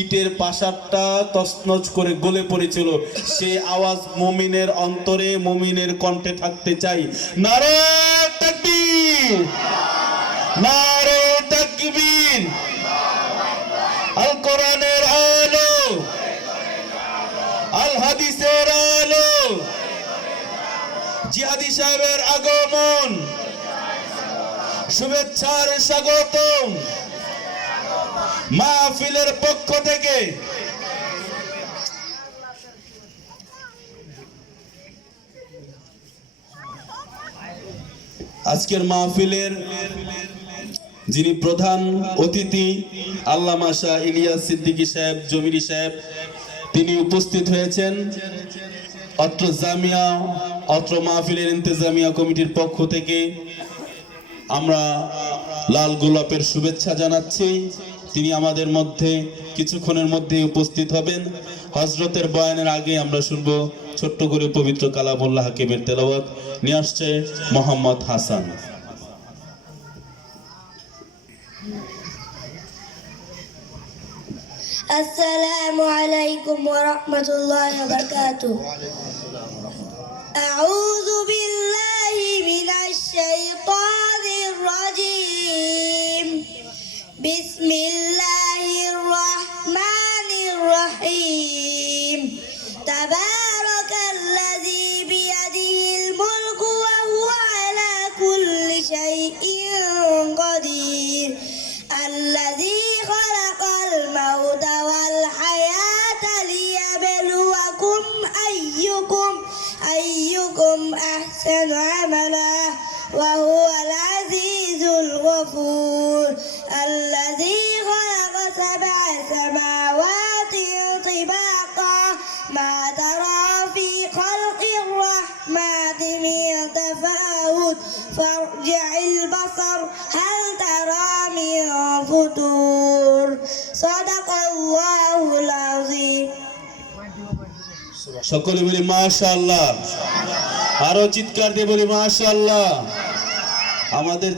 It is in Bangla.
ইটের পাশারটা তছনছ করে গলে পড়েছিল, সে আওয়াজ মুমিনের অন্তরে, মুমিনের কণ্ঠে থাকতে চাই। নারে তাকবীর, নারে তাকবীর। আল কোরআনের আলো, আল হাদিসের আলো, জিহাদি সাহেবের আগমন, শুভেচ্ছার স্বাগতম মাহফিলের পক্ষ থেকে। আজকের মাহফিলের যিনি প্রধান অতিথি আল্লামা শাহ ইলিয়াস সিদ্দিকী সাহেব জমিরি সাহেব, তিনি উপস্থিত হয়েছেন। অত্র জামিয়া, অত্র মাহফিলের ইন্তেজামিয়া কমিটির পক্ষ থেকে আমরা লাল গোলাপের শুভেচ্ছা জানাচ্ছি। তিনি আমাদের মধ্যে কিছুক্ষণের মধ্যে উপস্থিত হবেন। হযরতের বয়ানের আগে আমরা শুনবো ছোট্ট করে পবিত্র কালামুল্লাহ হাকিমের তেলাওয়াত। নিয়ে আসছে মোহাম্মদ হাসান। السلام عليكم ورحمة الله وبركاته. أعوذ بالله من الشيطان الرجيم. بسم الله الرحمن الرحيم. تبارك الذي بيده الملك وهو على كل شيء قدير. الذي خلق الموت والحياة ليبلوكم أيكم أحسن عملا وهو العزيز الغفور. الذي خلق 7 سماوات طباقا ما ترى في خلق الرحمن من تفاوت فارجع البصر هل ترى من فطور. صدق الله العظيم. সকলে বলি মাশাআল্লাহ, আরো চিৎকার দিয়ে বলি মাশাআল্লাহ। আমাদের